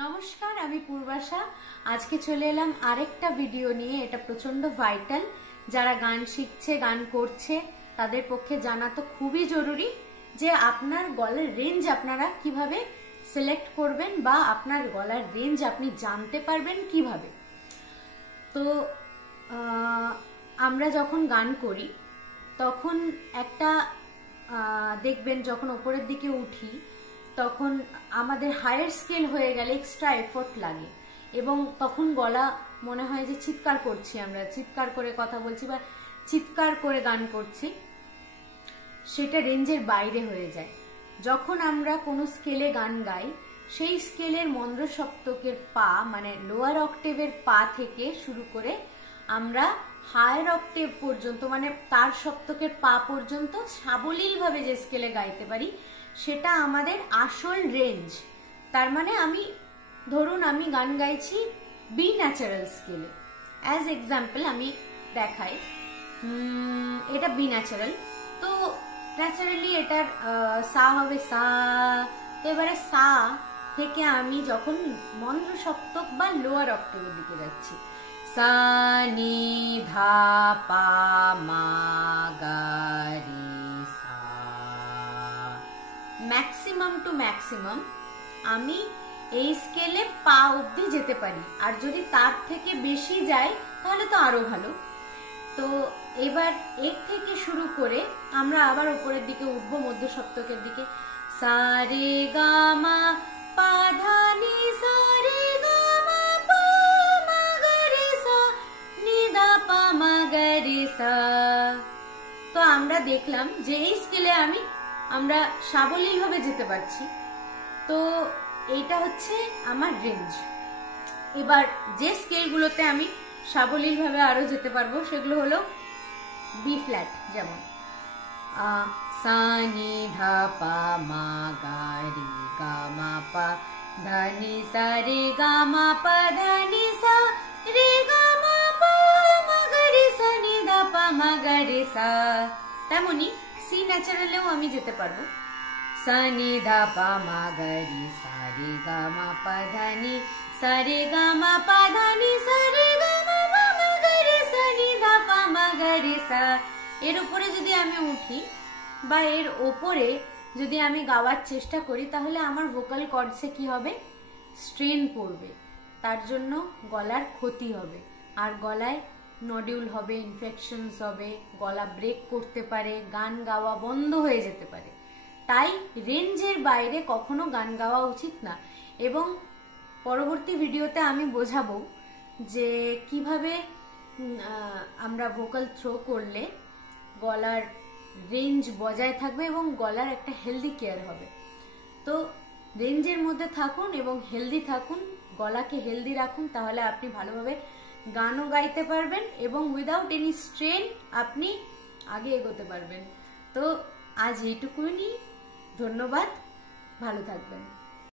নমস্কার, আমি পূর্বাশা। আজকে চলে এলাম আরেকটা ভিডিও নিয়ে। এটা প্রচন্ড ভাইটাল। যারা গান শিখছে, গান করছে, তাদের পক্ষে জানা তো খুবই জরুরি যে আপনার গলার রেঞ্জ আপনারা কিভাবে সিলেক্ট করবেন বা আপনার গলার রেঞ্জ আপনি জানতে পারবেন কিভাবে। তো আমরা যখন গান করি তখন একটা দেখবেন যখন ওপরের দিকে উঠি তখন আমাদের হায়ার স্কেল হয়ে গেলে এক্সট্রা এফোর্ট লাগে এবং তখন গলা মনে হয় যে চিৎকার করছি, আমরা চিৎকার করে কথা বলছি বা চিৎকার করে গান করছি, সেটা রেঞ্জের বাইরে হয়ে যায়। যখন আমরা কোনো স্কেলে গান গাই সেই স্কেলের মন্দ্র সপ্তকের পা মানে লোয়ার অক্টেভের পা থেকে শুরু করে আমরা হায়ার অক্টেভ পর্যন্ত মানে তার সপ্তকের পা পর্যন্ত সাবলীল ভাবে যে স্কেলে গাইতে পারি সেটা আমাদের আসল রেঞ্জ। তার মানে আমি ধরুন আমি গান গাইছি বি ন্যাচারাল স্কেলে, অ্যাজ এক্সাম্পল আমি দেখাই, এটা বি ন্যাচারাল। তো ন্যাচারালি এটার সা হবে সা। তো এবারে সা থেকে আমি যখন মন্দ্র সপ্তক বা লোয়ার অক্টেভের দিকে যাচ্ছি, সা নি ধা পা মা গা রে সা, ম্যাক্সিমাম টু ম্যাক্সিমাম আমি এই স্কেলে পা অব্দি যেতে পারি, আর যদি তার থেকে বেশি যায় তাহলে তো আরো ভালো। তো এবার এর থেকে শুরু করে আমরা আবার উপরের দিকে উঠবো মধ্য সপ্তকের দিকে, সা রে গা মা পা ধা নি সা রে গা মা পা মা গা রে সা নি ধা পা মা গা রে সা। তো আমরা দেখলাম যে এই স্কেলে আমরা সাবলীল ভাবে যেতে পারছি। তো এইটা হচ্ছে আমার রেঞ্জ। এবার যে স্কেলগুলোতে আমি সাবলীল ভাবে আরো যেতে পারবো সেগুলো হলো বি ফ্ল্যাট, যেমন সা নি ধা পা মা গা রে গা মা পা ধা নি সা রে গা মা পা ধা নি সা রে গা মা পা মা গা রে সা নি ধা পা মা গা রে সা। তেমনি সি ন্যাচারালেও আমি যেতে পারবো, সা নি ধা পা মা গা রে সা রে গা মা পা ধা নি সা রে গা মা পা ধা নি সা রে গা মা পা মা গা রে সা নি ধা পা মা গা রে সা। এর উপরে যদি আমি উঠি বা এর ওপরে যদি আমি গাওয়ার চেষ্টা করি তাহলে আমার ভোকাল কর্ডসে কি হবে, স্ট্রেন পড়বে, তার জন্য গলার ক্ষতি হবে, আর গলায় নডিউল হবে, ইনফেকশনস হবে, গলা ব্রেক করতে পারে, গান গাওয়া বন্ধ হয়ে যেতে পারে। তাই রেঞ্জের বাইরে কখনো গান গাওয়া উচিত না। এবং পরবর্তী ভিডিওতে আমি বোঝাবো যে কিভাবে আমরা ভোকাল থ্রো করলে গলার রেঞ্জ বজায় থাকবে এবং গলার একটা হেলদি কেয়ার হবে। তো রেঞ্জের মধ্যে থাকুন এবং হেলদি থাকুন, গলাকে হেলদি রাখুন, তাহলে আপনি ভালোভাবে গানও গাইতে পারবেন এবং উইদাউট এনি স্ট্রেন আপনি আগে এগোতে পারবেন। তো আজ এইটুকুই, ধন্যবাদ, ভালো থাকবেন।